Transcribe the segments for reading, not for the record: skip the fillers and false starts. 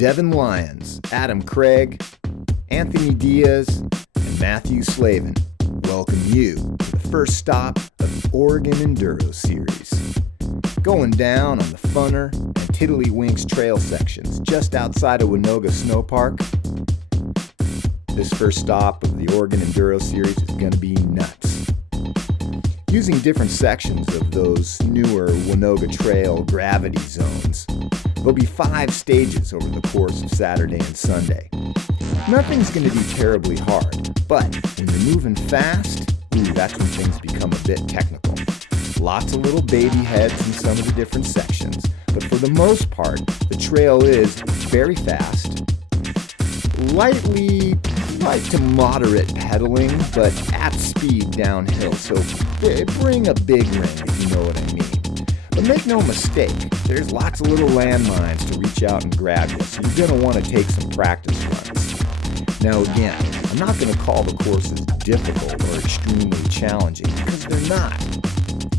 Devin Lyons, Adam Craig, Anthony Diaz, and Matthew Slavin welcome you to the first stop of the Oregon Enduro Series. Going down on the Funner and Tiddlywinks trail sections just outside of Winoga Snow Park. This first stop of the Oregon Enduro Series is going to be nuts. Using different sections of those newer Winoga Trail gravity zones, there'll be 5 stages over the course of Saturday and Sunday. Nothing's going to be terribly hard, but when you're moving fast, that's when things become a bit technical. Lots of little baby heads in some of the different sections, but for the most part, the trail is very fast, light to moderate pedaling, but at speed downhill, so bring a big ring if you know what I mean. But make no mistake, there's lots of little landmines to reach out and grab you, so you're going to want to take some practice runs. Now again, I'm not going to call the courses difficult or extremely challenging, because they're not.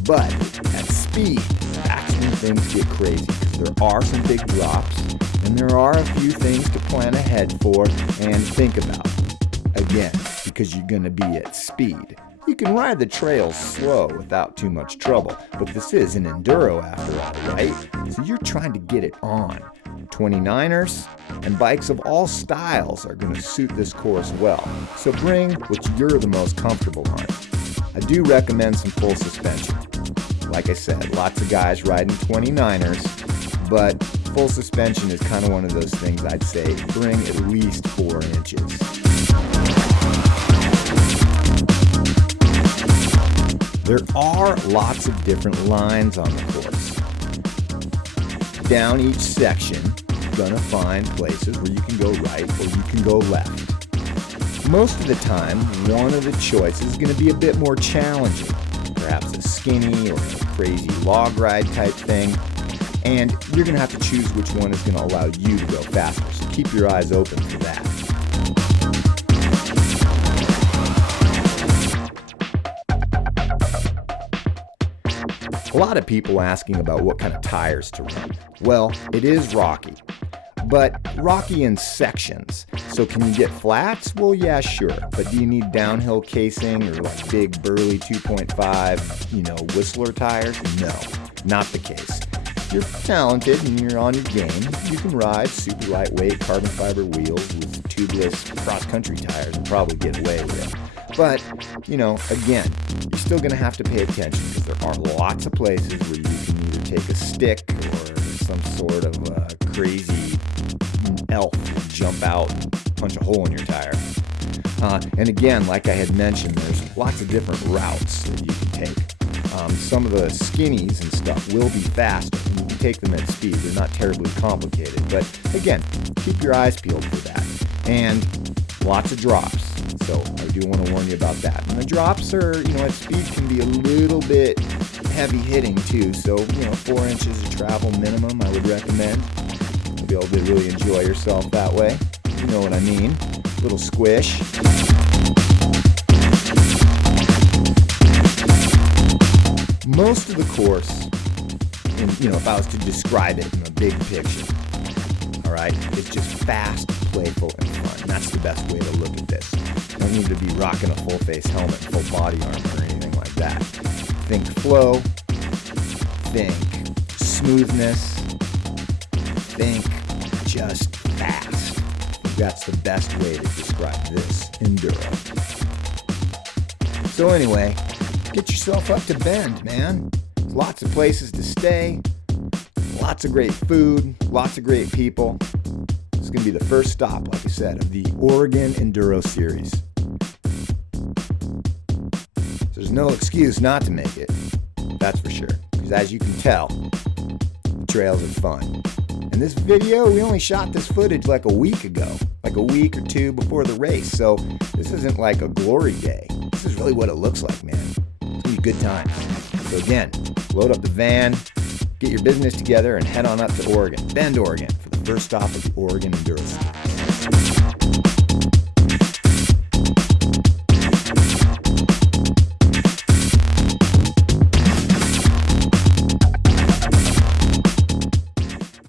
But at speed, that's when things get crazy, because there are some big drops, and there are a few things to plan ahead for and think about. Again, because you're going to be at speed. You can ride the trails slow without too much trouble, but this is an enduro after all, right? So you're trying to get it on. 29ers and bikes of all styles are going to suit this course well, so bring what you're the most comfortable on. I do recommend some full suspension. Like I said, lots of guys riding 29ers, but full suspension is kind of one of those things I'd say bring at least 4 inches. There are lots of different lines on the course. Down each section, you're going to find places where you can go right or you can go left. Most of the time, one of the choices is going to be a bit more challenging, perhaps a skinny or a crazy log ride type thing, and you're going to have to choose which one is going to allow you to go faster, so keep your eyes open for that. A lot of people asking about what kind of tires to run. Well, it is rocky, but rocky in sections. So can you get flats? Well, yeah, sure. But do you need downhill casing or like big burly 2.5, Whistler tires? No, not the case. If you're talented and you're on your game, you can ride super lightweight carbon fiber wheels with tubeless cross-country tires and probably get away with it. But, again, you're still going to have to pay attention because there are lots of places where you can either take a stick or some sort of crazy elf and jump out and punch a hole in your tire. And again, like I had mentioned, there's lots of different routes that you can take. Some of the skinnies and stuff will be faster, and you can take them at speed. They're not terribly complicated. But again, keep your eyes peeled for that. And lots of drops. So I do want to warn you about that. And the drops are, at speed can be a little bit heavy hitting too. So, 4 inches of travel minimum I would recommend. You'll be able to really enjoy yourself that way. You know what I mean. A little squish. Most of the course, if I was to describe it in a big picture, all right, it's just fast, playful, and fun. That's the best way to look at this. You don't need to be rocking a full-face helmet, full body armor, or anything like that. Think flow, think smoothness, think just fast. That's the best way to describe this enduro. So anyway, get yourself up to Bend, man. There's lots of places to stay, lots of great food, lots of great people. It's going to be the first stop, like I said, of the Oregon Enduro Series. There's no excuse not to make it, that's for sure. Because as you can tell, the trails are fun. And this video, we only shot this footage like a week ago, like a week or two before the race. So this isn't like a glory day. This is really what it looks like, man. It's going to be good times. So again, load up the van, get your business together, and head on up to Oregon, Bend, Oregon, for the first stop of the Oregon Enduro Series.